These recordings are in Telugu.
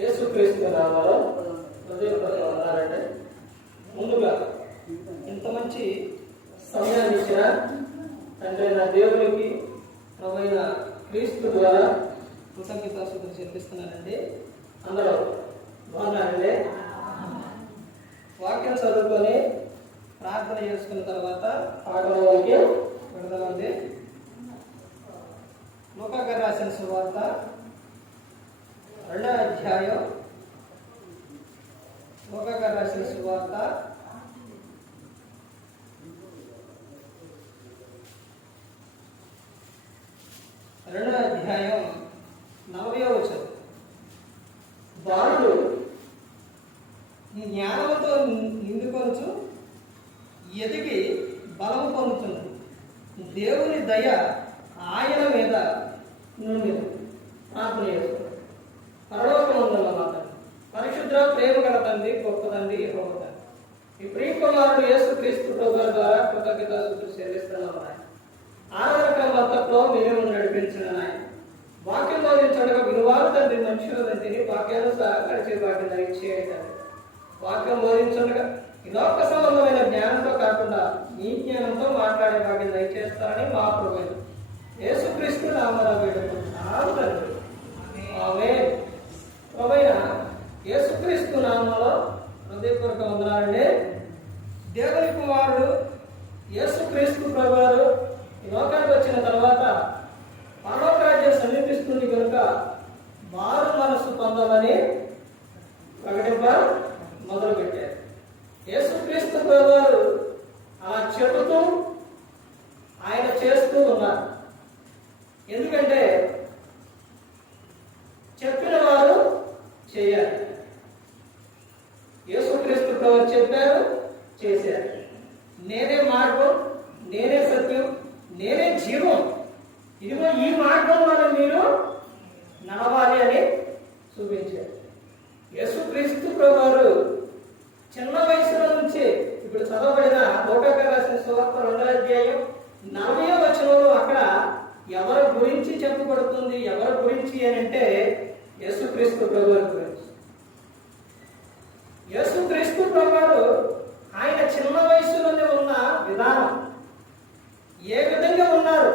యేసుక్రీస్తు నామములో హృదయపూర్వక వందనాలండి. ముందుగా ఇంత మంచి సమయాన్ని ఇచ్చిన తండ్రి అయిన దేవునికి ప్రభువైన క్రీస్తు ద్వారా కృతజ్ఞతాస్తుతులు చెల్లిస్తున్నానండి. అందరూ బాగున్నారండి. వాక్యం చదువుకొని ప్రార్థన చేసుకున్న తర్వాత పాఠంలోకి పెడదామండి. లూకా గారు రాసిన సువార్త 2వ అధ్యాయం. లూకా గారు రాసిన సువార్త 2వ అధ్యాయం 40వ వచనం. బాలుడు నీ జ్ఞానంతో నిండుకొనుచు ఎదిగి బలము పొందుతున్నాడు. దేవుని దయ ఆయన మీద నుండి ప్రార్థన చేస్తున్నాడు. పరలోకమందున్న మా తండ్రి, పరిశుద్ధ ప్రేమ గల తండ్రి, గొప్ప తండ్రి, యెహోవా తండ్రి, ఈ ప్రియకుమారుడు యేసుక్రీస్తు ప్రభువు ద్వారా కృతజ్ఞతాస్తుతులు చెల్లిస్తున్నాం. ఆయన ఆదరణ మద్దతులో మేము నడిపించిన ఆయన వాక్యం బోధించడగా విలువారు తండ్రి, మనుషులను తిని వాక్యాన్ని సహకరించే వాటిని దయచేయండి. వాక్యం బోధించడగా ఈ లోక సంబంధమైన జ్ఞానంతో కాకుండా నీ జ్ఞానంతో మాట్లాడే వాటిని దయచేస్తారని మా ప్రభువు యేసుక్రీస్తు నామములో వేడుకుంటున్నాము తండ్రి. ఆమేన్. ప్రభువైన యేసుక్రీస్తు నామములో హృదయపూర్వక వందనాలండి. దేవుని కుమారుడు యేసుక్రీస్తు ప్రభువారు ఈ లోకానికి వచ్చిన తర్వాత పరలోక రాజ్యం సమీపిస్తుంది కనుక మారు మనస్సు పొందాలని ప్రకటింప మొదలుపెట్టారు. యేసుక్రీస్తు ప్రభువారు అలా చెబుతూ ఆయన చేస్తూ ఉన్నారు. ఎందుకంటే చెప్పిన వారు చేయాలి. యేసుక్రీస్తు ప్రభువారు చెప్పారు, చేశారు. నేనే మార్గం, నేనే సత్యం, నేనే జీవం, ఇదిగో ఈ మార్గంలో మీరు నడవాలి అని చూపించారు. యేసుక్రీస్తు ప్రభువారు చిన్న వయసులో నుంచి ఇప్పుడు చదవబడిన లూకా గారు రాసిన సువార్త 2వ అధ్యాయం 40వ వచనంలో అక్కడ ఎవరి గురించి చెప్పబడుతుంది? ఎవరి గురించి అని అంటే యేసుక్రీస్తు ప్రభువారి గురించి. యేసుక్రీస్తు ప్రభువారు ఆయన చిన్న వయసులోనే ఉన్న విధానం, ఏ విధంగా ఉన్నారు,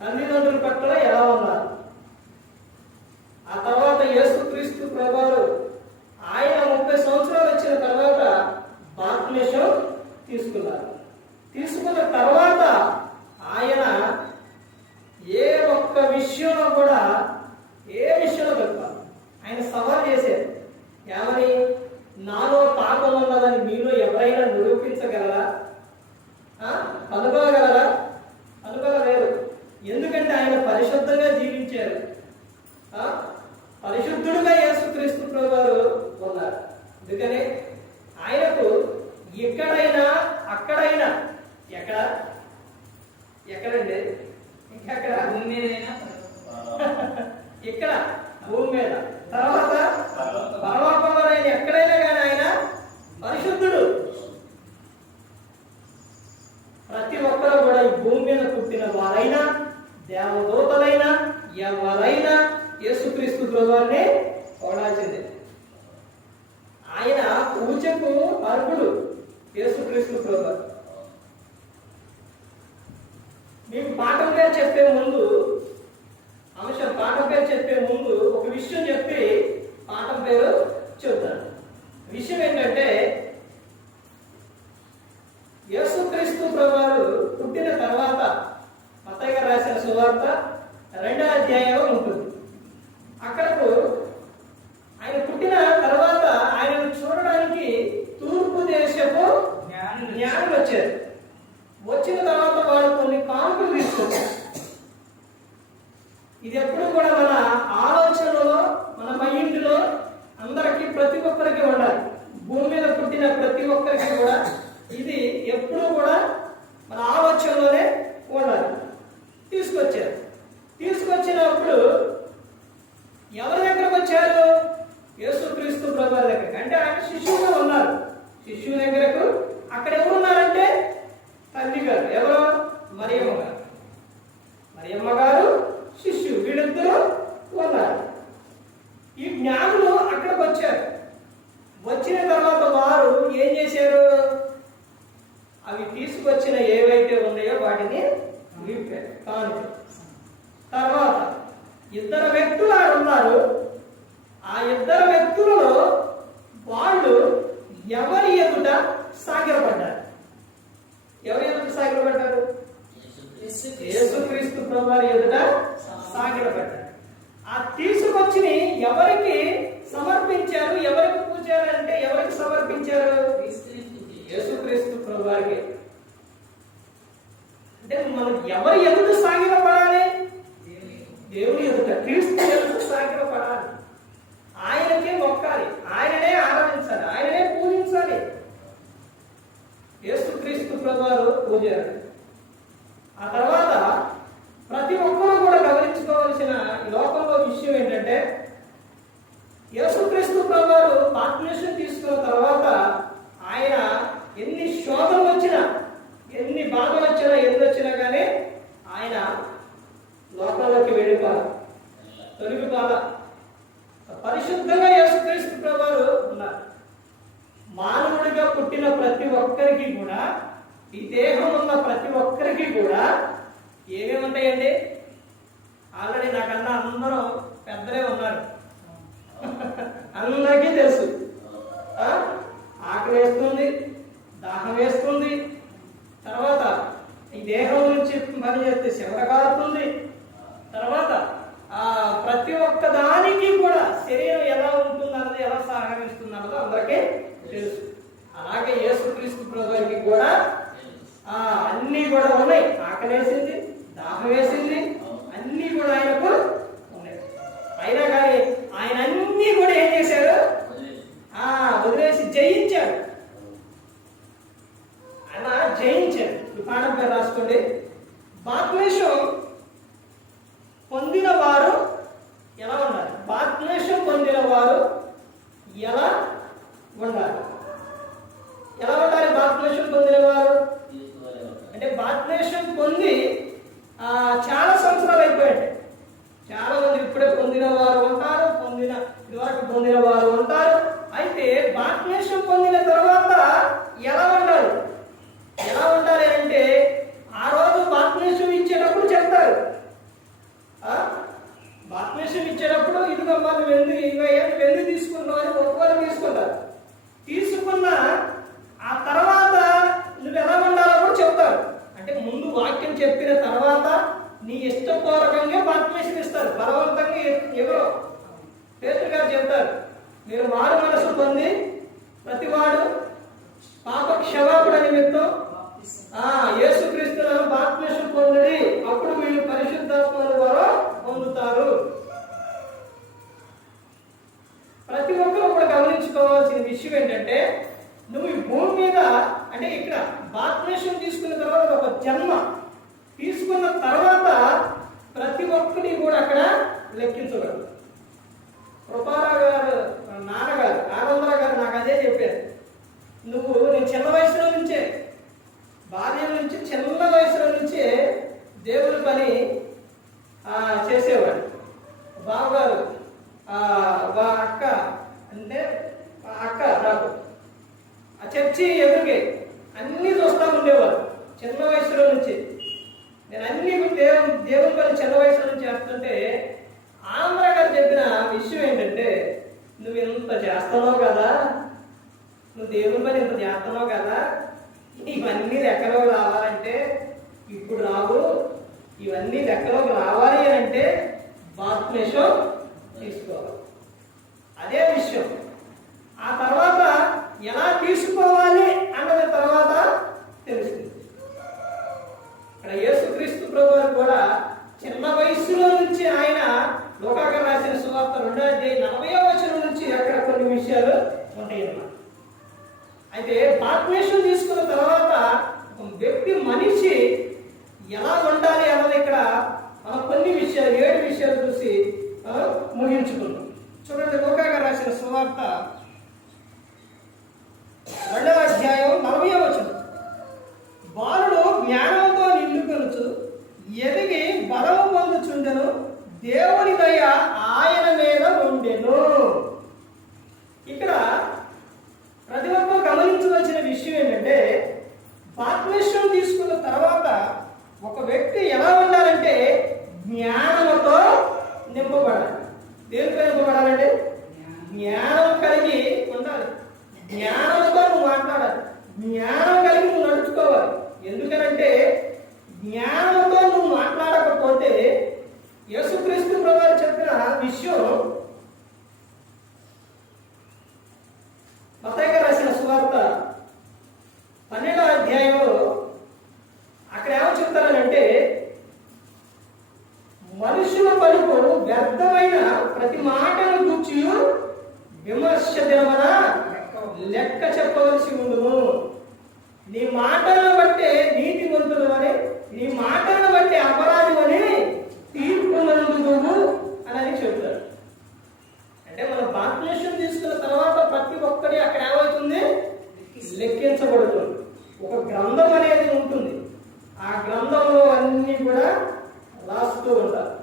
తల్లిదండ్రుల పట్ల ఎలా ఉన్నారు. ఆ తర్వాత యేసుక్రీస్తు ప్రభువారు ఆయన 30 సంవత్సరాలు వచ్చిన తర్వాత బాప్తిసం తీసుకున్నారు. తీసుకున్న తర్వాత ఆయన ఏ ఒక్క విషయంలో కూడా ఆయన సవాల్ చేశారు. ఏమని? నాలో పాపం ఉన్నదని మీలో ఎవరైనా నిరూపించగలరా? అనుకోగలరా? అనుకోలేరు. ఎందుకంటే ఆయన పరిశుద్ధంగా జీవించారు. పరిశుద్ధుడుగా యేసుక్రీస్తు ప్రభువారు ఉన్నారు. అందుకని ఆయనకు ఎక్కడైనా అక్కడైనా ఎక్కడండి? ఇంకెక్కడ? భూమి మీదైనా ఇక్కడ భూమి మీద, తర్వాత పరలోకంలో ఎక్కడైనా కానీ ఆయన పరిశుద్ధుడు. ప్రతి ఒక్కరు కూడా ఈ భూమి మీద పుట్టిన వారైనా, దేవదూతలైనా, ఎవరైనా యేసుక్రీస్తు ప్రభువారిని పొగడాల్సిందే. ఆయన పూజకు అర్హుడు యేసుక్రీస్తు ప్రభువారు. మీకు పాఠం పేరు చెప్పే ముందు ఒక విషయం చెప్పి పాఠం పేరు చెప్తాను. విషయం ఏంటంటే యేసుక్రీస్తు ప్రభువారు పుట్టిన తర్వాత మత్తయి గారు రాసిన సువార్త 2వ అధ్యాయం ఉంటుంది. అక్కడకు ఆయన పుట్టిన తర్వాత ఆయనను చూడడానికి తూర్పు దేశపు జ్ఞానులు వచ్చారు. వచ్చిన తర్వాత వాళ్ళు కొన్ని కానుకలు తీసుకొచ్చారు. వచ్చారు. వచ్చిన తర్వాత వారు ఏం చేశారు? అవి తీసుకొచ్చిన ఏవైతే ఉన్నాయో వాటిని విప్పారు కానుక. తర్వాత ఇద్దరు వ్యక్తులు ఉన్నారు. ఆ ఇద్దరు వ్యక్తులలో వాళ్ళు ఎవరి ఎదుట సాగిలపడ్డారు? ఎవరి ఎదుట సాగిలపడ్డారు? యేసుక్రీస్తు ప్రభువారి ఎదుట సాగిలపడ్డారు. ఆ తీసుకొచ్చి ఎవరికి సమర్పించారు? ఎవరికి పూజారంటే ఎవరికి సమర్పించారు? యేసుక్రీస్తు ప్రభువారికి. అంటే మనం ఎవరి ఎదుట సాగిలపడాలి? దేవుని ఎదుట, క్రీస్తు ఎదుట సాగిలపడాలి. ఆయనకే మొక్కాలి, ఆయననే ఆరాధించాలి, ఆయననే పూజించాలి. యేసుక్రీస్తు ప్రభువారు పూజారు. ఆ తర్వాత ప్రతి ఒక్కరూ కూడా గమనించుకోవాల్సిన లోకంలో విషయం ఏంటంటే, యేసుక్రీస్తు ప్రభువారు బాప్తిస్మం తీసుకున్న తర్వాత ఆయన ఎన్ని శోధనలు వచ్చినా, ఎన్ని బాధలు వచ్చినా, ఎన్ని వచ్చినా కానీ ఆయన లోకంలోకి వెళ్ళిపోవాలి, తొలగిపోవాలి. పరిశుద్ధంగా యేసుక్రీస్తు ప్రభువారు ఉన్నారు. మానవుడిగా పుట్టిన ప్రతి ఒక్కరికి కూడా, ఈ దేహం ఉన్న ప్రతి ఒక్కరికి కూడా ఏమేమి ఉంటాయండి? ఆల్రెడీ నాకన్నా అందరూ పెద్దలే ఉన్నారు, అందరికీ తెలుసు. ఆకలి వేస్తుంది, దాహం వేస్తుంది, తర్వాత ఈ దేహం నుంచి పని చేస్తే శివర కారుతుంది, తర్వాత ప్రతి ఒక్క దానికి కూడా శరీరం ఎలా ఉంటుందన్నది, ఎలా సహకరిస్తుందన్నది అందరికీ తెలుసు. అలాగే యేసుక్రీస్తు ప్రభువుకి కూడా అన్నీ కూడా ఉన్నాయి. ఆకలి వేసింది, దాహం వేసింది, అన్నీ కూడా ఆయనకు ఉన్నాయి. అయినా కానీ ఆయన అన్నీ కూడా ఏం చేశారు? వదిలేసి జయించాడు. ఆయన జయించాడు. ఈ పాఠం పేరు రాసుకోండి. బాప్తిస్మం పొందిన వారు ఎలా ఉండాలి? బాప్తిస్మం పొందిన వారు ఎలా ఉండాలి? ఎలా ఉండాలి బాప్తిస్మం పొందిన వారు? అంటే బాప్తిస్మం పొంది చాలా సంవత్సరాలు అయిపోయాయి. చాలా మంది ఇప్పుడే పొందిన వారు ఉంటారు, ఇదివరకు పొందిన వారు ఉంటారు. అయితే బాప్తిస్మం పొందిన తర్వాత ఎలా ఉండాలి? ఎలా ఉండాలి అంటే, ఆ రోజు బాప్తిస్మం ఇచ్చేటప్పుడు చెప్తారు. బాప్తిస్మం ఇచ్చేటప్పుడు ఇదిగమ్మా నువ్వు వెండి తీసుకున్నావు అని ఒక్కరు తీసుకుంటారు. తీసుకున్న ఆ తర్వాత నువ్వు ఎలా ఉండాలో కూడా చెప్తారు. అంటే ముందు వాక్యం చెప్పిన తర్వాత నీ ఇష్టపూర్వకంగా బాప్తిస్మం ఇస్తారు. బలవంతంగా ఎవరో పేతురు గారు చెప్తారు, మీరు మారు మనసు పొంది ప్రతివాడు పాప క్షమాపణ నిమిత్తం యేసుక్రీస్తును బాప్తిస్మం పొంది, అప్పుడు వీళ్ళు పరిశుద్ధాత్మను వారు పొందుతారు. ప్రతి ఒక్కరు కూడా గమనించుకోవాల్సిన విషయం ఏంటంటే, నువ్వు ఈ భూమి మీద, అంటే ఇక్కడ బాప్తిస్మం తీసుకున్న తర్వాత ఒక జన్మ తీసుకున్న తర్వాత ప్రతి ఒక్కరిని కూడా అక్కడ లెక్కించగలరు. కృపారావు గారు నాన్నగారు ఆనందరావు గారు నాకు అదే చెప్పారు. నేను చిన్న వయసులో నుంచే, బాల్యం నుంచి చిన్న వయసులో నుంచే దేవుని పని చేసేవాడు. బావగారు అక్క అంటే అక్క నాకు ఆ చర్చి ఎదురుగే అన్నీ చూస్తూ ఉండేవారు చిన్న వయసులో నుంచి. నేను అన్ని దేవుని పని చిన్న వయసులో నుంచి చేస్తుంటే ఆంధ్ర గారు చెప్పిన విషయం ఏంటంటే, నువ్వు ఇంత చేస్తున్నావు కదా, నువ్వు దేవుని పని ఇంత చేస్తున్నావు కదా, ఇవన్నీ లెక్కలోకి రావాలంటే ఇప్పుడు రావు. ఇవన్నీ లెక్కలోకి రావాలి అంటే బాప్తిస్మం తీసుకోవాలి. అదే విషయం. ఆ తర్వాత ఎలా తీసుకోవాలి అన్నది తర్వాత తెలుస్తుంది. ఇక్కడ యేసుక్రీస్తు ప్రభువు కూడా చిన్న వయసులో నుంచి ఆయన లోకాగా రాసిన సువార్త 2:40 నుంచి అక్కడ కొన్ని విషయాలు ఉంటాయి అన్నమాట. అయితే బాప్తిస్మం తీసుకున్న తర్వాత వ్యక్తి మనిషి ఎలా ఉండాలి అన్నది ఇక్కడ మనం కొన్ని విషయాలు 7 విషయాలు చూసి ముగించుకున్నాం. చూడండి, లోకాగా రాసిన సువార్త 2:40. బాలుడు జ్ఞానంతో నిండుకొనుచు ఎదిగి బలము పొందుచుండెను, దేవుని దయ ఆయన మీద ఉండెను. దేనిపై నింపబడాలంటే జ్ఞానం కలిగి ఉండాలి. జ్ఞానంతో నువ్వు మాట్లాడాలి, జ్ఞానం కలిగి నువ్వు నడుచుకోవాలి. ఎందుకనంటే జ్ఞానంతో నువ్వు మాట్లాడకపోతే యేసుక్రీస్తు ప్రభువు చెప్పిన విషయం మత్తయి గారు రాసిన సువార్త 12వ అధ్యాయంలో అక్కడ ఏమో చెప్తారనంటే మనుషుల పలుకు వ్యర్థమైన ప్రతి మాటను గూర్చి విమర్శ దినమున లెక్క చెప్పవలసి ఉండును. నీ మాటలను బట్టే నీతిమంతులు అని, నీ మాటలను బట్టి అపరాధి అని తీర్పు నందుదువు అని చెప్తారు. అంటే మన బాప్తిస్మం తీసుకున్న తర్వాత ప్రతి ఒక్కటి అక్కడ ఏమవుతుంది? లెక్కించబడుతుంది. ఒక గ్రంథం అనేది ఉంటుంది, ఆ గ్రంథంలో అన్ని కూడా రాస్తూ ఉంటారు.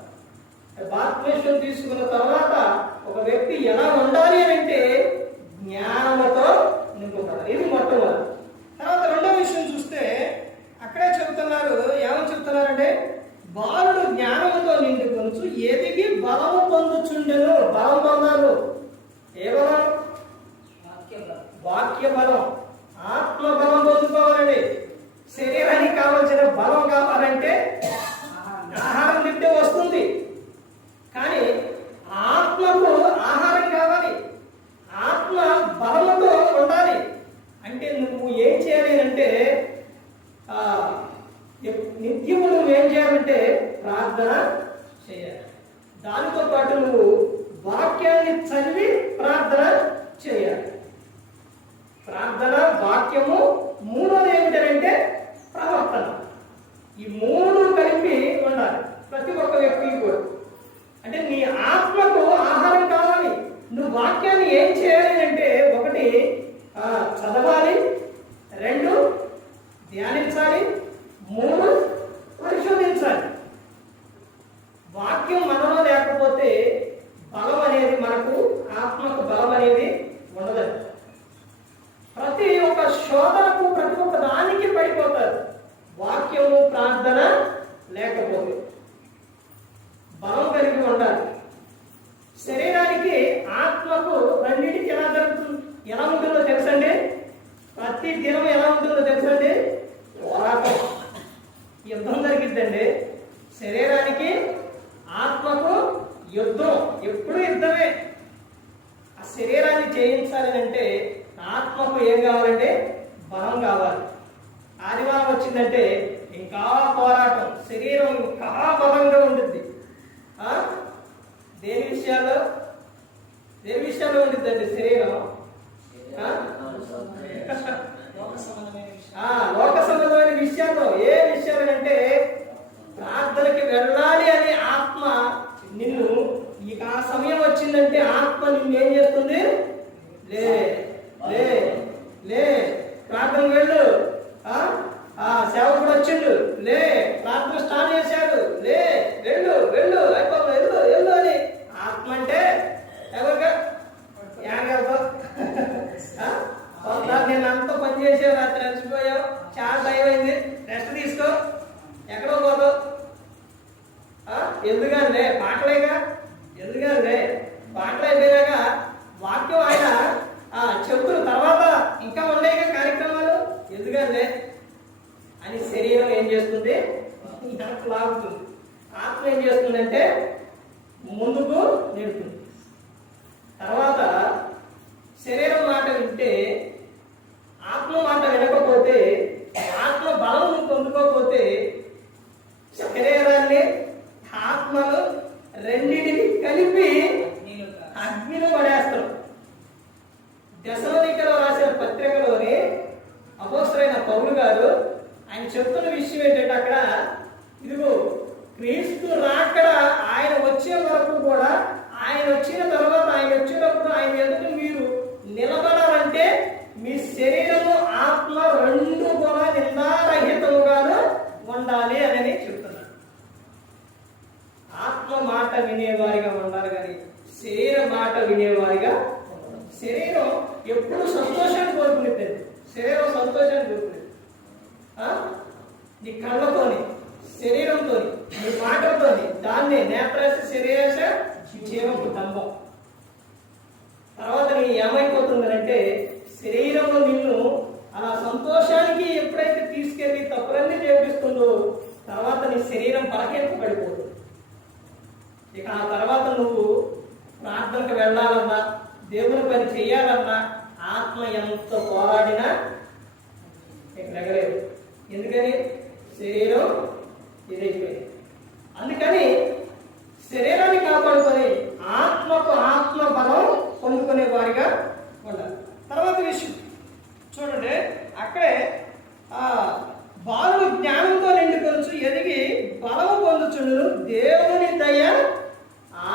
బాప్తిస్మం తీసుకున్న తర్వాత ఒక వ్యక్తి ఎలా ఉండాలి అని అంటే జ్ఞానంతో నింపుతారు. ఇది మొట్టమొదటి. తర్వాత రెండో విషయం చూస్తే అక్కడే చెబుతున్నారు, ఏమని చెప్తున్నారంటే బాలుడు జ్ఞానంతో నిండుకొనుచు ఎదిగి బలము పొందుచుండెను. బలం పొందాలు. ఏ బలం? వాక్య బలం, ఆత్మ బలం పొందుకోవాలండి. శరీరానికి కావాల్సిన బలం కావాలంటే ఆహారం తింటే వస్తుంది, కానీ ఆత్మకు ఆహారం కావాలి. ఆత్మ బలముతో ఉండాలి. అంటే నువ్వు ఏం చేయాలి అంటే నిత్యము నువ్వు ఏం చేయాలంటే ప్రార్థన చేయాలి. దానితో పాటు నువ్వు వాక్యాన్ని చదివి ప్రార్థన చేయాలి. ప్రార్థన, వాక్యము, మూడోది ఏమిటంటే ప్రవర్తన. ఈ మూడు కలిపి ఉండాలి ప్రతి ఒక్క వ్యక్తికి కూడా. అంటే నీ ఆత్మకు ఆహారం కావాలి. నువ్వు వాక్యాన్ని ఏం చేయాలి అంటే ఒకటి చదవాలి, రెండు ధ్యానించాలి, మూడు పరిశోధించాలి. వాక్యం మనలో లేకపోతే బలం అనేది మనకు, ఆత్మకు బలం అనేది ఉండదు. ప్రతి ఒక్క శోధనకు, ప్రతి ఒక్క దానికి పడిపోతారు వాక్యము, ప్రార్థన లేకపోతే. బలం కలిగి ఉండాలి. శరీరానికి, ఆత్మకు రెండింటికి ఎలా జరుగుతుంది, ఎలా ఉంటుందో తెలుసండి? ప్రతి దినం ఎలా ఉంటుందో తెలుసండి? పోరాటం, యుద్ధం జరిగిద్దండి. శరీరానికి, ఆత్మకు యుద్ధం, ఎప్పుడు యుద్ధమే. ఆ శరీరాన్ని జయించాలని అంటే ఆత్మకు ఏం కావాలంటే బలం కావాలి. ఆదివారం వచ్చిందంటే ఇంకా పోరాటం, శరీరం ఇంకా బలంగా ఉంటుంది. దేని విషయాల్లో ఉంటుందండి శరీరం? లోక సంబంధమైన విషయాల్లో. ఏ విషయాలంటే ప్రార్థనకి వెళ్ళాలి అని ఆత్మ నిన్ను, ఇక ఆ సమయం వచ్చిందంటే ఆత్మ నిన్ను ఏం చేస్తుంది? లే లే లే ప్రార్థన వెళ్ళు, సేవకుడు వచ్చిండు, లే ప్రార్థన స్టార్ట్ చేశాడు, లే వెళ్ళు వెళ్ళు అయిపోతుంది, వెళ్ళు వెళ్ళు అని ఆత్మ అంటే ఎవరిగా నేను అంతా పని చేసావు, రాత్రి అలసిపోయావు, చాలా టైం అయింది, రెస్ట్ తీసుకో, ఎక్కడో పోతావు. ఎందుకంటే పాటలేగా, ఎందుకంటే పాటలు అయిపోయినాక వాక్యం ఆయన చెబుతున్న తర్వాత ఇంకా ఉండేగా కార్యక్రమాలు, ఎందుకంటే అని శరీరం ఏం చేస్తుంది? లాగుతుంది. ఆత్మ ఏం చేస్తుందంటే ముందుకు నెడుతుంది. తర్వాత శరీరం మాట వింటే, ఆత్మ మాట వినకపోతే, ఆత్మ బలం పొందుకోకపోతే శరీరాన్ని, ఆత్మను రెండింటిని కలిపి అగ్నిలో పడేస్తారు. దశలోనికలో రాసిన పత్రికలోని అపోస్తలుడైన పౌలు గారు ఆయన చెప్తున్న విషయం ఏంటంటే అక్కడ, ఇదిగో క్రీస్తు రాకడ ఆయన వచ్చే వరకు కూడా, ఆయన వచ్చిన తర్వాత, ఆయన వచ్చేటప్పుడు ఆయన ఎదుట మీరు నిలబడాలంటే మీ శరీరము, ఆత్మ రెండు కూడా నిందారహితముగాను ఉండాలి అని చెప్తున్నారు. ఆత్మ మాట వినేవారిగా ఉండాలి, కానీ శరీర మాట వినేవారిగా ఉండాలి. శరీరం ఎప్పుడు సంతోషాన్ని కోరుకునేది. శరీరం సంతోషాన్ని కోరుకునేది. నీ కళ్ళతోని, శరీరంతో, నీ మాటలతోని, దాన్ని నేత్రాశ, శరీరాశ, జీవపు నమ్మం. తర్వాత నీ ఏమైపోతుందంటే శరీరంలో నిన్ను అలా సంతోషానికి ఎప్పుడైతే తీసుకెళ్ళి తప్పులన్నీ చేపిస్తుందో తర్వాత నీ శరీరం పడిపోతుంది. ఇక ఆ తర్వాత నువ్వు ప్రార్థనకు వెళ్ళాలన్నా దేవుని పని చేయాలన్నా ఆత్మ ఎంత పోరాడినా నీకు నెగలేదు. ఎందుకని? శరీరం ఇదైపోయింది. అందుకని శరీరాన్ని కాపాడుకొని ఆత్మకు ఆత్మ బలం పొందుకునే వారిగా ఉండాలి. తర్వాత విషయం చూడండి, అక్కడే బాలుడు జ్ఞానంతో నిండుకొనుచు ఎదిగి బలము పొందుచుండును, దేవుని దయ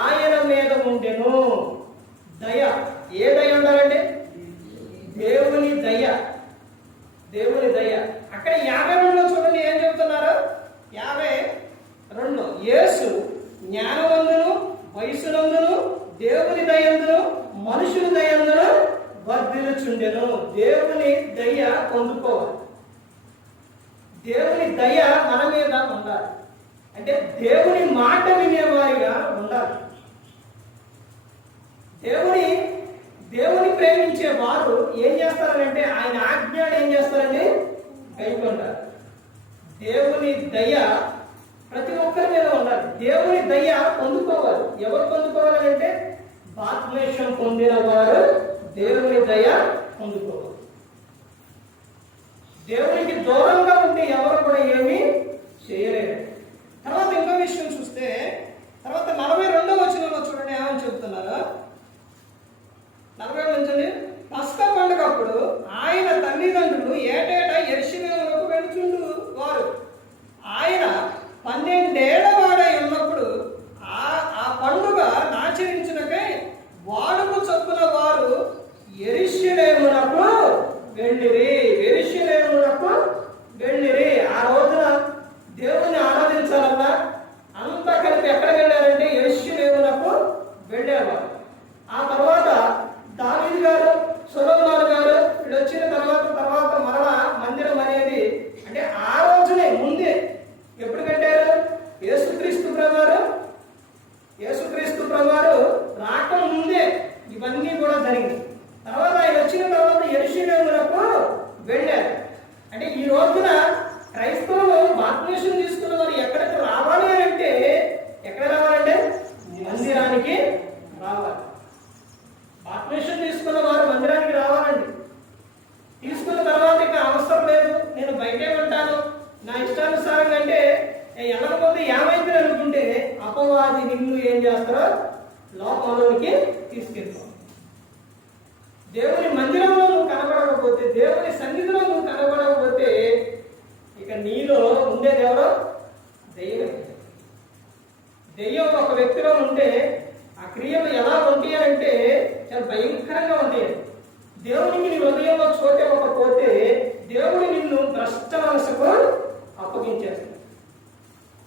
ఆయన మీద ఉండెను. దయ, ఏ దయ ఉండాలండి? దేవుని దయ. దేవుని దయ. అక్కడ 52లో చూడండి ఏం చెబుతున్నారు? 52 యేసు జ్ఞానవంతును వయసునందును దేవుని దయందును మనుషుల దయందును వర్ధిల్లుచుండెను. దేవుని దయ పొందుకోవాలి. దేవుని దయ మన మీద ఉండాలి. అంటే దేవుని మాట వినేవారిగా ఉండాలి. దేవుని ప్రేమించే వారు ఏం చేస్తారంటే ఆయన ఆజ్ఞలు ఏం చేస్తారండి? కైకొంటారు. దేవుని దయ ప్రతి ఒక్కరి మీద ఉండాలి. దేవుని దయ పొందుకోవాలి. ఎవరు పొందుకోవాలంటే బాప్తిస్మం పొందిన వారు దేవుని దయ పొందుకోవాలి. దేవునికి దూరంగా ఉండి ఎవరు కూడా ఏమీ చేయలేరు. తర్వాత ఇంకో విషయం చూస్తే తర్వాత 42వ వచనంలో చూడండి ఏమని చెబుతున్నారు? 40 నుంచి పస్కా పండుగప్పుడు ఆయన తల్లిదండ్రులు ఏటేటా యెరూషలేమునకు వెళుచుండు వారు. ఆయన 12 ఏళ్ల వాడై ఉన్నప్పుడు ఆ పండుగ ఆచరించుటకై వాడుకు చొప్పున వారు యెరూషలేమునకు వెళ్ళిరి. ఆ రోజున దేవుని ఆరాధించాలన్నా అంతా కలిపి ఎక్కడ వెళ్ళారంటే యెరూషలేమునకు వెళ్ళేవారు. ఆ తర్వాత దావీదు గారు, సొలొమోను గారు వీళ్ళు వచ్చిన తర్వాత మరలా మందిరం అనేది అంటే ఆ రోజునే ముందే ఎప్పుడు కట్టారు? యేసుక్రీస్తు ప్రభువారు రాక ముందే ఇవన్నీ కూడా జరిగింది. తర్వాత ఆయన వచ్చిన తర్వాత యెరూషలేమునకు వెళ్ళారు. అంటే ఈ రోజున క్రైస్తవులు బాప్తిస్మం తీసుకున్న వారు ఎక్కడికి రావాలి అంటే ఎక్కడ రావాలంటే మందిరానికి రావాలి. బాప్తిస్మం తీసుకున్న వారు మందిరానికి రావాలండి. తీసుకున్న తర్వాత ఇక అవసరం లేదు, నేను బయటే ఉంటాను నా ఇష్టానుసారంగా అంటే వెళ్ళకపోతే ఏమైంది అనుకుంటే అపవాది నిన్ను ఏం చేస్తారో లోకంలోనికి తీసుకెళ్తావు. దేవుని మందిరంలో నువ్వు కనబడకపోతే, దేవుని సన్నిధిలో నువ్వు కనబడకపోతే ఇక నీలో ఉండేది ఎవరో? దెయ్యం ఒక వ్యక్తిలో ఉంటే ఆ క్రియలు ఎలా ఉంటాయి అంటే చాలా భయంకరంగా ఉంటాయి. దేవునికి నీ హృదయంలో చోటు ఇవ్వకపోతే దేవుడు నిన్ను భ్రష్ట మనసుకు అప్పగించేస్తాడు.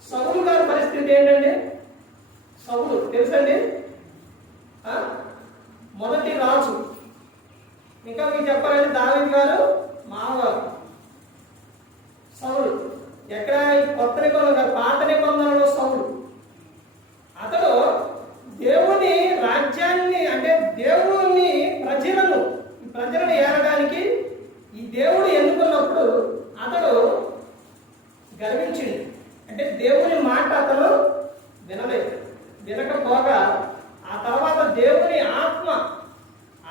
సౌలు గారి పరిస్థితి ఏంటండి? సౌలు తెలుసండి, మొదటి రాజు. ఇంకా మీకు చెప్పాలంటే దావీదు గారు మామగారు. సౌలు ఎక్కడ? కొత్త నిబంధన పాత నిబంధనలో సౌలు. అతడు దేవుని రాజ్యాన్ని అంటే దేవుని ప్రజలను ఏరడానికి ఈ దేవుడు ఎన్నుకున్నప్పుడు అతడు గర్వించింది. అంటే దేవుని మాట అతను వినలేదు. వినకపోగా ఆ తర్వాత దేవుని ఆత్మ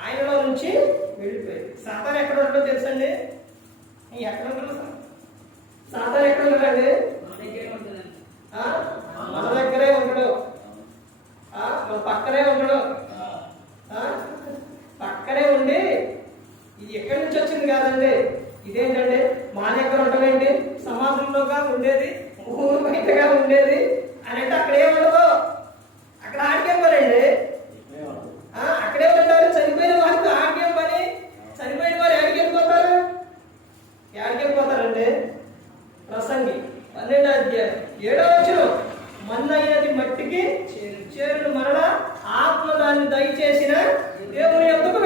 ఆయనలో నుంచి వెళ్ళిపోయింది. సాతాను ఎక్కడ ఉంటాడో తెలుసండి? ఎక్కడ ఉంటాడు సాతాను? ఎక్కడ ఉంటాడండి? మన దగ్గరే ఉంటాడు, మన పక్కనే ఉంటాడు. పక్కనే ఉండి ఇది ఎక్కడి నుంచి వచ్చింది కాదండి, ఇదేంటంటే మా దగ్గర ఉండవేంటి, సమాజంలోగా ఉండేది, ఊరు బయటగా ఉండేది అని అంటే అక్కడ ఏముండదు. అక్కడ ఆడికేం పనండి, అక్కడే ఉంటారు. చనిపోయిన వారికి ఆడికేం పని? చనిపోయిన వారు ఎక్కడికి వెళ్ళిపోతారండి? ప్రసంగి 12వ అధ్యాయం 7వ వచనం, మన్నయ్యది మట్టికి చేరును మరలా ఆత్మ దాన్ని దయచేసిన దేవుని యొద్దకు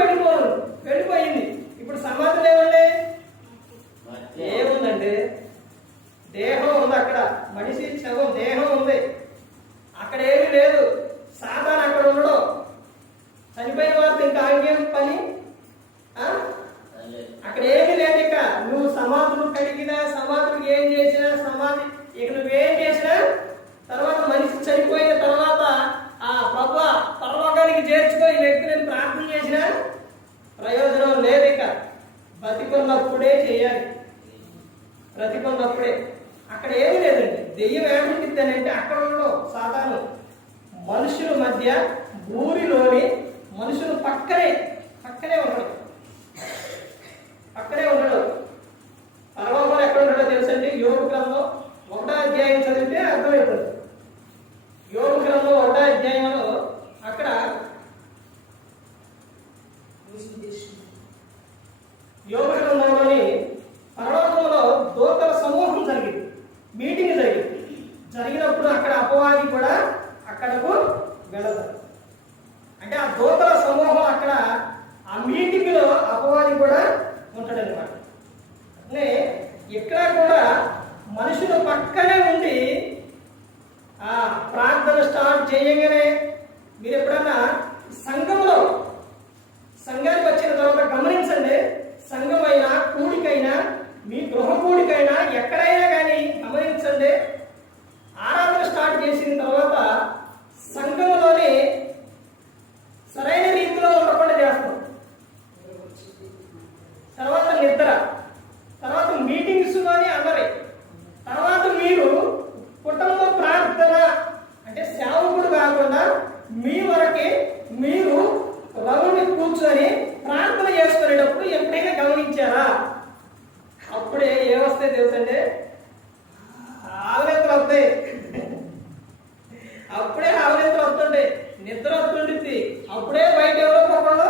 వెళ్ళిపోయింది. ఇప్పుడు సమాధులు ఏమండి? ఏముందండి? దేహం ఉంది. అక్కడ మనిషి శవం దేహం ఉంది, అక్కడ ఏమీ లేదు. సాతాను అక్కడ ఉండడు. బతికున్నప్పుడే చేయాలి, బ్రతికున్నప్పుడే. అక్కడ ఏమీ లేదండి. దెయ్యం ఏముంటుంది అని అంటే అక్కడ సాధారణ మనుషుల మధ్య ఊరిలోని మనుషులు పక్కనే ఉండడు, పరలోకంలో ఎక్కడ ఉండడో తెలుసండి. యోగ గ్రంథం 1వ అధ్యాయం చదివితే అర్థమైపోతుంది. యోగ గ్రంథం 1వ అధ్యాయంలో అక్కడ యోగ గ్రంథంలోని పరలోకంలో దూతల సమూహం జరిగింది, మీటింగ్ జరిగినప్పుడు అక్కడ అపవాది కూడా అక్కడకు వెళ్ళదు. అంటే ఆ దూతల సమూహం అక్కడ ఆ మీటింగ్ లో అపవాది కూడా ఉంటాడనమాట. అంటే ఇక్కడ కూడా మనుషులు పక్కనే ఉండి ఆ ప్రార్థన స్టార్ట్ చేయగానే మీరు ఎప్పుడన్నా సంఘానికి వచ్చిన తర్వాత గమనించండి. సంఘమైనా కూడికైనా మీ గృహ కూడికైనా ఎక్కడైనా కానీ గమనించండి. ఆరాధన స్టార్ట్ చేసిన తర్వాత సంఘంలోని సరైన రీతిలో ఉండకుండా చేస్తాం. తర్వాత నిద్ర, తర్వాత మీటింగ్స్ లోని అల్లరి, తర్వాత మీరు కుటుంబ ప్రార్థన అంటే సేవకుడు కాకుండా మీ వరకే మీరు రౌండ్ కూర్చొని ప్రార్థన చేసుకునేటప్పుడు ఎప్పుడైనా గమనించారా? అప్పుడే ఏమొస్తాయి తెలుసండి, ఆవలింతలు వస్తాయి. అప్పుడే ఆవలింతలు వస్తుంటాయి, నిద్ర వస్తుంటుంది. అప్పుడే బయట ఎవరో ఒకళ్ళు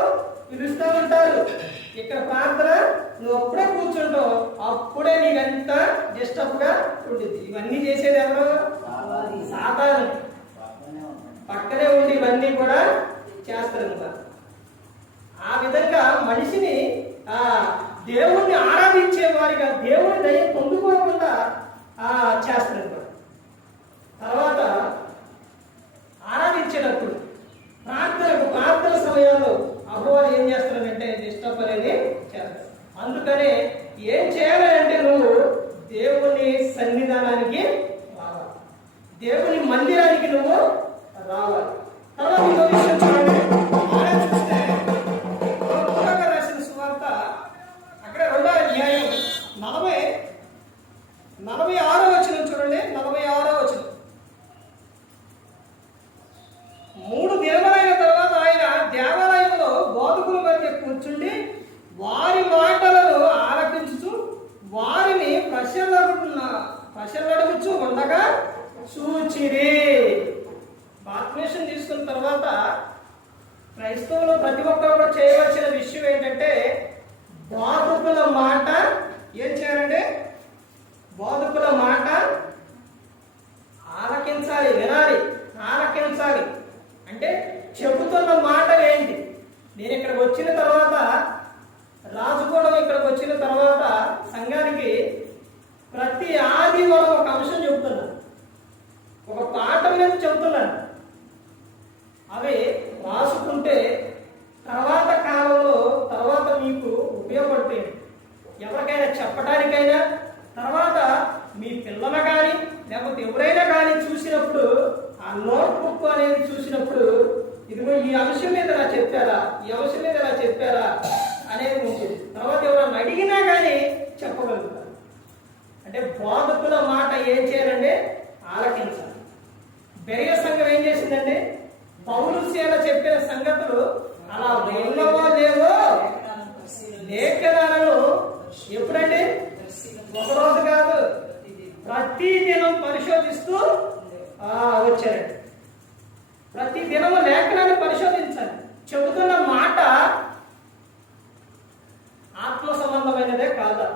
పిలుస్తూ ఉంటారు. ఇక్కడ ప్రార్థన నువ్వు అప్పుడే కూర్చుంటావు, అప్పుడే నీకంత డిస్టర్బ్ గా ఉంటుంది. ఇవన్నీ చేసేది ఎవరు? సాతాను. పక్కనే ఉండి ఇవన్నీ కూడా చేస్తారు. ఆ విధంగా మనిషిని దేవుణ్ణి ఆరాధించే వారిగా దేవుని దయ పొందుకోకుండా చేస్తారు. తర్వాత ఆరాధించేటప్పుడు ప్రార్థన సమయాల్లో అపవాది ఏం చేస్తారంటే డిస్టర్బ్ అనేది చేస్తారు. అందుకనే ఏం చేయాలంటే నువ్వు దేవుని సన్నిధానానికి రావాలి, దేవుని మందిరానికి నువ్వు రావాలి. తర్వాత ఇంకో విషయం చూడండి, చూస్తే రాసిన సువార్త అక్కడ 2వ అధ్యాయం 46వ వచనం చూడండి. 46వ వచనం. 3 దినములైన తర్వాత ఆయన దేవాలయంలో బోధకుల మధ్య కూర్చుండి వారి మాటలను ఆలకించుచు వారిని ప్రశ్నలడుగుచు ఉండగా చూచిరి. బాప్తిస్మం తీసుకున్న తర్వాత క్రైస్తవులు ప్రతి ఒక్కరు కూడా చేయవలసిన విషయం ఏంటంటే బోధకుల మాట ఏం చేయాలంటే బోధకుల మాట ఆలకించాలి, వినాలి, ఆలకించాలి. అంటే చెబుతున్న మాటలు ఏంటి? నేను ఇక్కడికి వచ్చిన తర్వాత రాజుగూడెం ఇక్కడికి వచ్చిన తర్వాత సంఘానికి ప్రతి ఆదివారం ఒక అంశం చెబుతున్నాను, ఒక పాఠం మీద చెబుతున్నాను. అవి రాసుకుంటే తర్వాత కాలంలో తర్వాత మీకు ఉపయోగపడుతుంది. ఎవరికైనా చెప్పడానికైనా, తర్వాత మీ పిల్లలు కానీ లేకపోతే ఎవరైనా కానీ చూసినప్పుడు ఆ నోట్బుక్ అనేది చూసినప్పుడు ఇదిగో ఈ అంశం మీద ఇలా చెప్పారా, ఈ అంశం మీద ఇలా చెప్పారా అనేది ఉంటుంది. తర్వాత ఎవరైనా అడిగినా కానీ చెప్పగలుగుతారు. అంటే బోధకుల మాట ఏం చేయాలంటే ఆలకించాలి. బెరయ సంఘం ఏం చేసిందంటే పౌలు సేన చెప్పిన సంగతులు అలా ఉన్నవో లేవో లేఖనాలను ఎప్పుడంటే ఒకరోజు కాదు ప్రతి దినం పరిశోధిస్తూ వచ్చారండి. ప్రతి దినము లేఖనాన్ని పరిశోధించాలి. చెబుతున్న మాట ఆత్మ సంబంధమైనదే కాదా,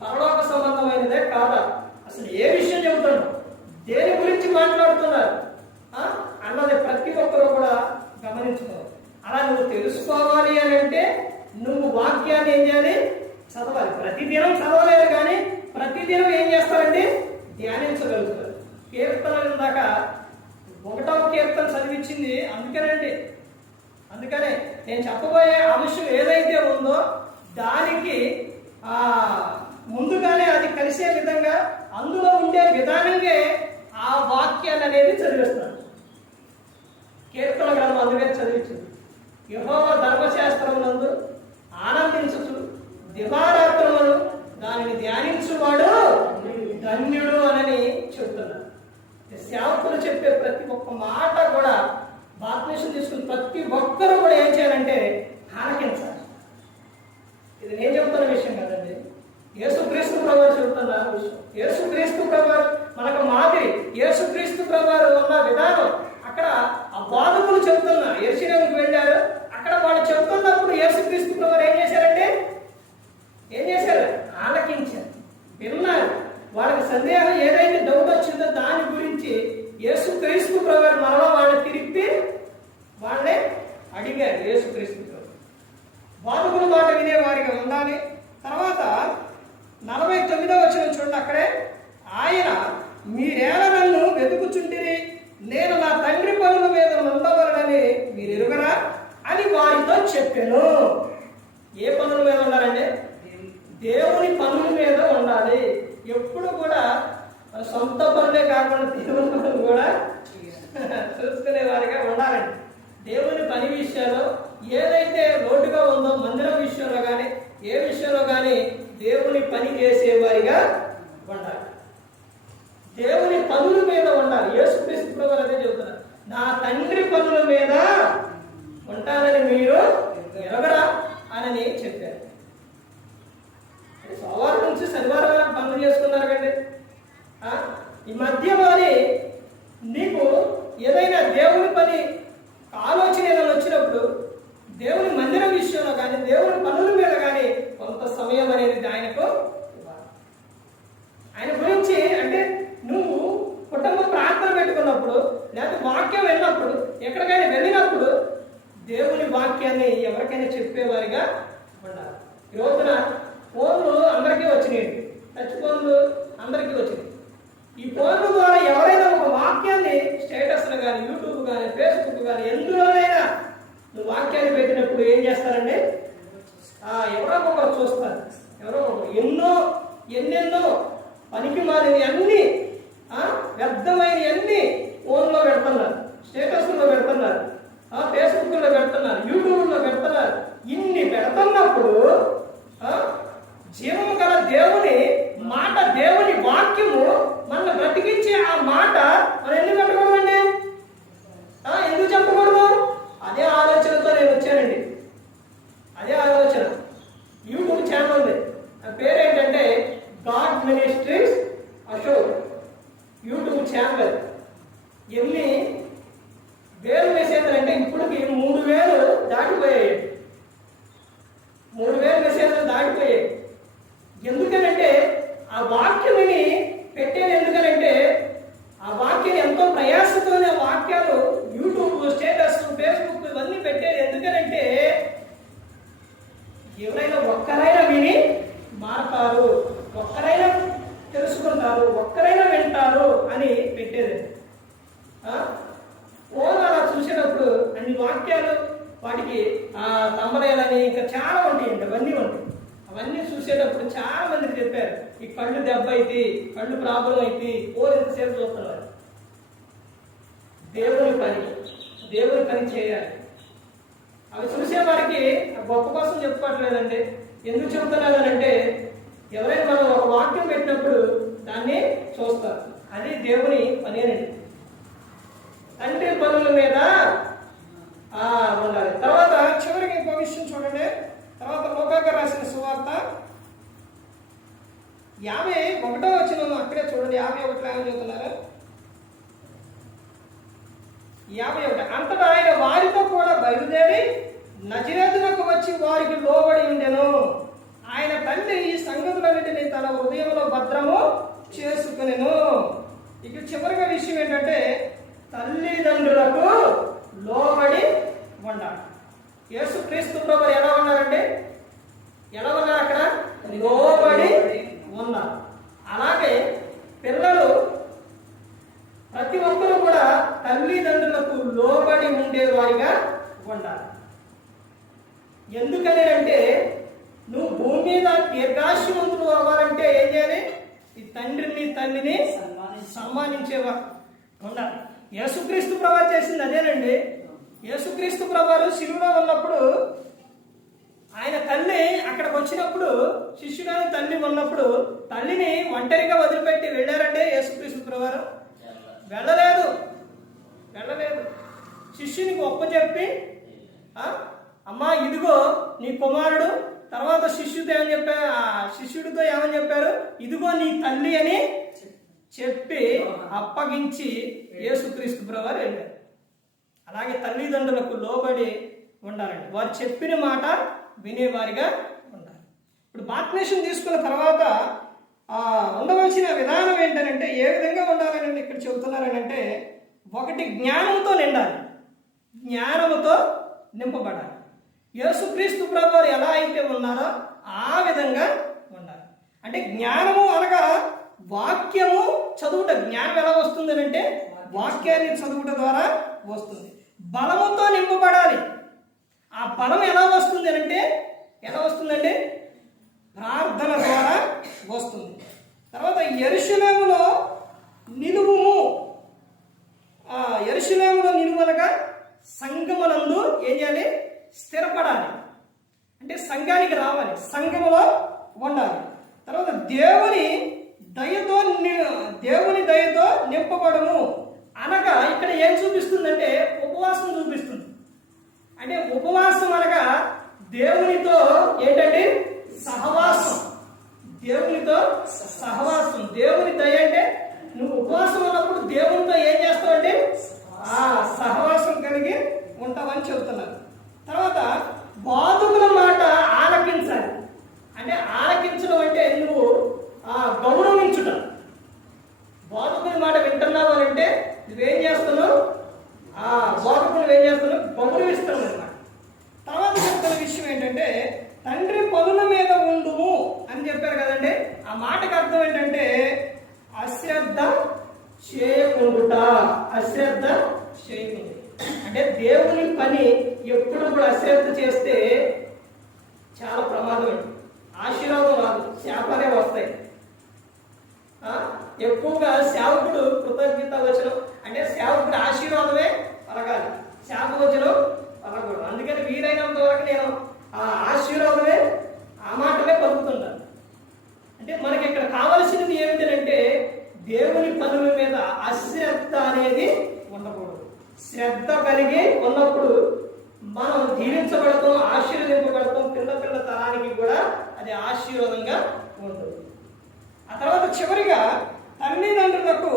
పరలోక సంబంధమైనదే కాదా, అసలు ఏ విషయం చెబుతున్నాడు, దేని గురించి మాట్లాడుతున్నారు అన్నది ప్రతి ఒక్కరూ కూడా గమనించుకోవాలి. అలా నువ్వు తెలుసుకోవాలి అని అంటే నువ్వు వాక్యాన్ని ఏం చేయాలి? చదవాలి. ప్రతిదినం చదవలేదు కానీ ప్రతిదినం ఏం చేస్తారండి? ధ్యానించగలుగుతారు. కీర్తనలు దాకా 1వ కీర్తన చదివించింది అందుకనే నేను చెప్పబోయే అంశం ఏదైతే ఉందో దానికి ముందుగానే అది కలిసే విధంగా అందులో ఉండే విధానంగా ఆ వాక్యాన్ని అనేది చదివిస్తాను. కీర్తన గ్రంథం అందుకని చదివించింది. యెహోవా ధర్మశాస్త్రం నందు ఆనందించుచు దివా ఒక్కరు కూడా ఏం చేయాలంటే ఆలకించాలి. ఇది నేను చెప్తున్న విషయం కదండి, యేసుక్రీస్తు ప్రభువారు చెబుతున్న విషయం. యేసుక్రీస్తు ప్రభువారు మనకు మాదిరి. యేసుక్రీస్తు ప్రభువారు ఉన్న విధానం అక్కడ ఆ బాధకులు చెబుతున్నా యెరూషలేముకు వెళ్ళారు. అక్కడ వాళ్ళు చెబుతున్నప్పుడు యేసుక్రీస్తు ప్రభువారు ఏం చేశారంటే ఆలకించారు, విన్నారు. వాళ్ళకి సందేహం ఏదైతే డౌట్ వచ్చిందో దాని గురించి యేసుక్రీస్తు ప్రభువారు మరలా వాళ్ళని తిరిగి వాళ్ళే అడిగారు. యేసుక్రీస్తు ప్రభువారు బాధకుల మాట వినేవారిగా ఉండాలి. తర్వాత 49వ వచనం చూడండి, అక్కడే ఆయన మీరేళ నన్ను వెతుకుచుంటిరి, నేను నా తండ్రి పనుల మీద ఉండవలనని మీరు ఎరుగరా అని వారితో చెప్పాను. ఏ పనుల మీద ఉండాలండి? దేవుని పనుల మీద ఉండాలి. ఎప్పుడు కూడా మన సొంత పనులే కాకుండా దేవుని పనులు కూడా చూసుకునే వారిగా ఉండాలండి. దేవుని పని విషయంలో ఏదైతే లోటుగా ఉందో మందిరం విషయంలో కానీ ఏ విషయంలో కానీ దేవుని పని చేసేవారిగా ఉండాలి. దేవుని పనుల మీద ఉండాలి. యేసుక్రీస్తు ప్రభువు అదే చెబుతున్నారు, నా తండ్రి పనుల మీద ఉంటానని మీరు ఎరగరా అని చెప్పారు. సోమవారం నుంచి శనివారం పనులు చేసుకున్నారు కండి. ఈ మధ్యలోని నీకు ఏదైనా దేవుని పని ఆలోచన ఏదైనా వచ్చినప్పుడు దేవుని మందిరం విషయంలో కానీ దేవుని పనుల మీద కానీ కొంత సమయం అనేది ఆయనకు ఇవ్వాలి. ఆయన గురించి అంటే నువ్వు కుటుంబ ప్రార్థన పెట్టుకున్నప్పుడు లేకపోతే వాక్యం వెళ్ళినప్పుడు ఎక్కడికైనా వెళ్ళినప్పుడు దేవుని వాక్యాన్ని ఎవరికైనా చెప్పేవారిగా ఉండాలి. ఈ రోజున ఫోన్లు అందరికీ వచ్చినాయి, టచ్ ఫోన్లు అందరికీ వచ్చినాయి. ఈ ఫోన్ల ద్వారా ఎవరైనా ఒక వాక్యాన్ని స్టేటస్లు కానీ యూట్యూబ్ కానీ ఫేస్బుక్ కానీ ఎందులోనైనా నువ్వు వాక్యాన్ని పెట్టినప్పుడు ఏం చేస్తారండి? ఎవరో ఒకరు చూస్తారు. ఎవరో ఒకరు ఎన్నెన్నో పనికి మాలినవి అన్ని వ్యర్థమైనవి అన్ని ఫోన్లో పెడుతున్నారు, స్టేటస్లో పెడుతున్నారు, ఫేస్బుక్లో పెడుతున్నారు, యూట్యూబ్లో పెడుతున్నారు. ఇన్ని పెడుతున్నప్పుడు జీవము గల దేవుని మాట, దేవుని వాక్యము మన బ్రతికించే ఆ మాట మనం ఎందుకు పెట్టకూడదండి? ఎందుకు చెప్పకూడదు? అదే ఆలోచనతో నేను వచ్చానండి. అదే ఆలోచన. యూట్యూబ్ ఛానల్ ఉంది, ఆ పేరు ఏంటంటే God ministries Ashok YouTube channel. ఎన్ని వేలు మెసేజ్లు అంటే ఇప్పటికి 3000 దాటిపోయాయి. 3000 మెసేజ్లు దాటిపోయాయి. ఎందుకనంటే ఆ వాక్యం విని పెట్టేది. ఎందుకనంటే ఆ వాక్యం ఎంతో ప్రయాసతోనే ఆ వాక్యాలు యూట్యూబ్ స్టేటస్ ఫేస్బుక్ ఇవన్నీ పెట్టేది. ఎందుకనంటే ఎవరైనా ఒక్కరైనా విని మారతారు, ఒక్కరైనా తెలుసుకుంటారు, ఒక్కరైనా వింటారు అని పెట్టేది. ఓన్ అలా చూసేటప్పుడు అన్ని వాక్యాలు వాటికి తమ్మలేదని ఇంకా చాలా ఉంటాయండి. అవన్నీ ఉంటాయి. అవన్నీ చూసేటప్పుడు చాలా మందికి చెప్పారు, ఈ కళ్ళు దెబ్బ అయితే, కళ్ళు ప్రాబ్లం అయితే ఎంతసేపు చూస్తున్నారు. దేవుని పని చేయాలి. అవి చూసే వారికి గొప్ప కోసం చెప్పుకోవట్లేదండి. ఎందుకు చెబుతున్నానంటే ఎవరైనా మనం ఒక వాక్యం పెట్టినప్పుడు దాన్ని చూస్తారు. అది దేవుని పనేనండి. తండ్రి పనుల మీద ఉండాలి. తర్వాత చివరికి ఇంకో విషయం చూడండి. తర్వాత లోకాగా రాసిన సువార్త 51వ వచనం అక్కడే చూడండి. 51 ఏమని చెబుతున్నారు? 51 అంతటా ఆయన వారితో కూడా బయలుదేరి నజరేతునకు వచ్చి వారికి లోబడి ఉండెను. ఆయన తండ్రి ఈ సంగతులన్నిటినీ తన హృదయంలో భద్రము చేసుకునెను. ఇక చివరిగా విషయం ఏంటంటే తల్లిదండ్రులకు లోబడి ఉండాలి. యేసుక్రీస్తు ప్రభువు ఎలా ఉన్నారంటే ఎలా ఉన్నారు? అక్కడ లోబడి ఉన్నారు. అలాగే పిల్లలు ప్రతి ఒక్కరూ కూడా తల్లిదండ్రులకు లోబడి ఉండేవారిగా ఉండాలి. ఎందుకని అంటే నువ్వు భూమి మీద దీర్ఘాయుష్మంతుడు అవ్వాలంటే ఏం చేయాలి? ఈ తండ్రిని తల్లిని సన్మానించేవా ఉండాలి. యేసుక్రీస్తు ప్రభువు చేసింది అదేనండి. యేసుక్రీస్తు ప్రభువు శిలువలో ఉన్నప్పుడు ఆయన తల్లి అక్కడికి వచ్చినప్పుడు, శిష్యుడని తల్లి ఉన్నప్పుడు తల్లిని ఒంటరిగా వదిలిపెట్టి వెళ్ళారంటే యేసుక్రీస్తు ప్రభువు వెళ్ళలేదు. శిష్యునికి ఒప్పచెప్పి అమ్మా ఇదిగో నీ కుమారుడు, తర్వాత శిష్యుడితో ఏమని చెప్పారు, ఇదిగో నీ తల్లి అని చెప్పి అప్పగించి యేసుక్రీస్తు ప్రభువారు వెళ్ళారు. అలాగే తల్లిదండ్రులకు లోబడి ఉండాలండి, వారు చెప్పిన మాట వినేవారిగా ఉండాలి. ఇప్పుడు బాప్టిజం తీసుకున్న తర్వాత ఉండవలసిన విధానం ఏంటంటే ఏ విధంగా ఉండాలని ఇక్కడ చెబుతున్నారనంటే, ఒకటి జ్ఞానంతో నిండాలి, జ్ఞానముతో నింపబడాలి. యేసుక్రీస్తు ప్రభువారు ఎలా అయితే ఉన్నారో ఆ విధంగా ఉండాలి. అంటే జ్ఞానము అనగా వాక్యము చదువుట. జ్ఞానం ఎలా వస్తుంది అంటే వాక్యాన్ని చదువుట ద్వారా వస్తుంది. బలముతో నింపబడాలి. ఆ బలం ఎలా వస్తుంది అంటే ఎలా వస్తుందంటే ప్రార్థన ద్వారా వస్తుంది. తర్వాత యెరూషలేములో నిలువుము. యెరూషలేములో నిలువనగా సంఘమునందు ఏం చేయాలి, స్థిరపడాలి. అంటే సంఘానికి రావాలి, సంఘములో ఉండాలి. తర్వాత దేవుని దయతో నింపబడము అనగా ఇక్కడ ఏం చూపిస్తుందంటే ఉపవాసం చూపిస్తుంది. అంటే ఉపవాసం అనగా దేవునితో ఏంటంటే సహవాసం, దేవునితో సహవాసం. దేవుని దయ అంటే నువ్వు ఉపవాసం ఉన్నప్పుడు దేవునితో ఏం చేస్తావు అంటే సహవాసం కలిగి ఉంటావని చెబుతున్నారు. తర్వాత బాధకుల మాట ఆలకించాలి. అంటే ఆలకించడం అంటే నువ్వు గౌరవించుట. బాధకుని మాట వింటున్నావు అంటే నువ్వేం చేస్తున్నావు, బాధకులు ఏం చేస్తున్నావు, గౌరవిస్తున్నావు అన్నమాట. తర్వాత చెప్తున్న విషయం ఏంటంటే తండ్రి పనుల మీద ఉండుము అని చెప్పారు కదండి. ఆ మాటకు అర్థం ఏంటంటే అశ్రద్ధ చేయకుండుట, అశ్రద్ధ చేయకుండు. అంటే దేవుని పని ఎప్పుడు కూడా అశ్రద్ధ చేస్తే చాలా ప్రమాదం అండి. ఆశీర్వాదం రాదు, శాపాలే వస్తాయి. ఎక్కువగా సేవకుడు కృతజ్ఞత వచనం అంటే సేవకుడు ఆశీర్వాదమే పలకాలి, శాప వచనం పలకూడదు. అందుకని వీలైనంత వరకు నేను ఆశీర్వాదమే ఆ మాటలే పలుకుతుంటాను. అంటే మనకి ఇక్కడ కావలసినది ఏమిటంటే దేవుని పనుల మీద అశ్రద్ధ అనేది ఉండకూడదు. శ్రద్ధ కలిగి ఉన్నప్పుడు మనం దీవించబడతాం, ఆశీర్వదింపబడతాం. పిల్ల తరానికి కూడా అది ఆశీర్వాదంగా ఉంటుంది. ఆ తర్వాత చివరిగా తల్లిదండ్రులకు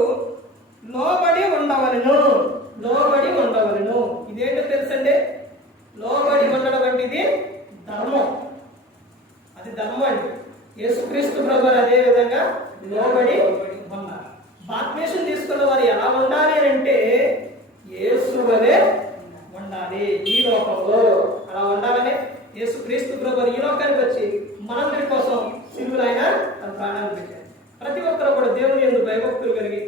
లోబడి ఉండవలను, లోబడి ఉండవలను. ఇదేంటో తెలుసండి, లోబడి ఉండడం అంటే ఇది ధర్మం, అది ధర్మం అండి. యేసుక్రీస్తు ప్రభువారు అదే విధంగా లోబడి ఉన్నారు. బాప్టిజం తీసుకున్న వారు ఎలా ఉండాలి అంటే యేసు వలె ఉండాలి. ఈ లోకంలో అలా ఉండాలని యేసుక్రీస్తు ప్రభువారు ఈ లోకానికి వచ్చి మనందరి కోసం సిలువలో ఆయన తన ప్రాణాన్ని పెట్టారు. ప్రతి ఒక్కరు కూడా దేవుని యందు భయభక్తులు కలిగి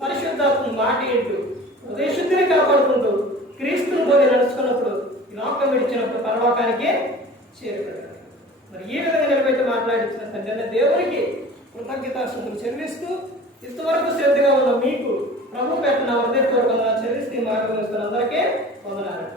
పరిశుద్ధాత్మను మాట ఇంటూ హృదయశుద్ధిని కాపాడుకుంటూ క్రీస్తుని పోలి నడుచుకున్నప్పుడు ఈ లోకం విడిచినప్పుడు పరలోకానికి చేరుకుంటారు. మరి ఈ విధంగా నిలబెట్టి మాట్లాడించిన తండ్రి దేవునికి కృతజ్ఞతాస్తుతులు చెల్లిస్తూ ఇంతవరకు శ్రద్ధగా ఉన్న మీకు ప్రభు పెట్టిన హృదయపూర్వకంగా చెల్లిస్తూ మాట్లాడుతున్న అందరికీ వందనాలు.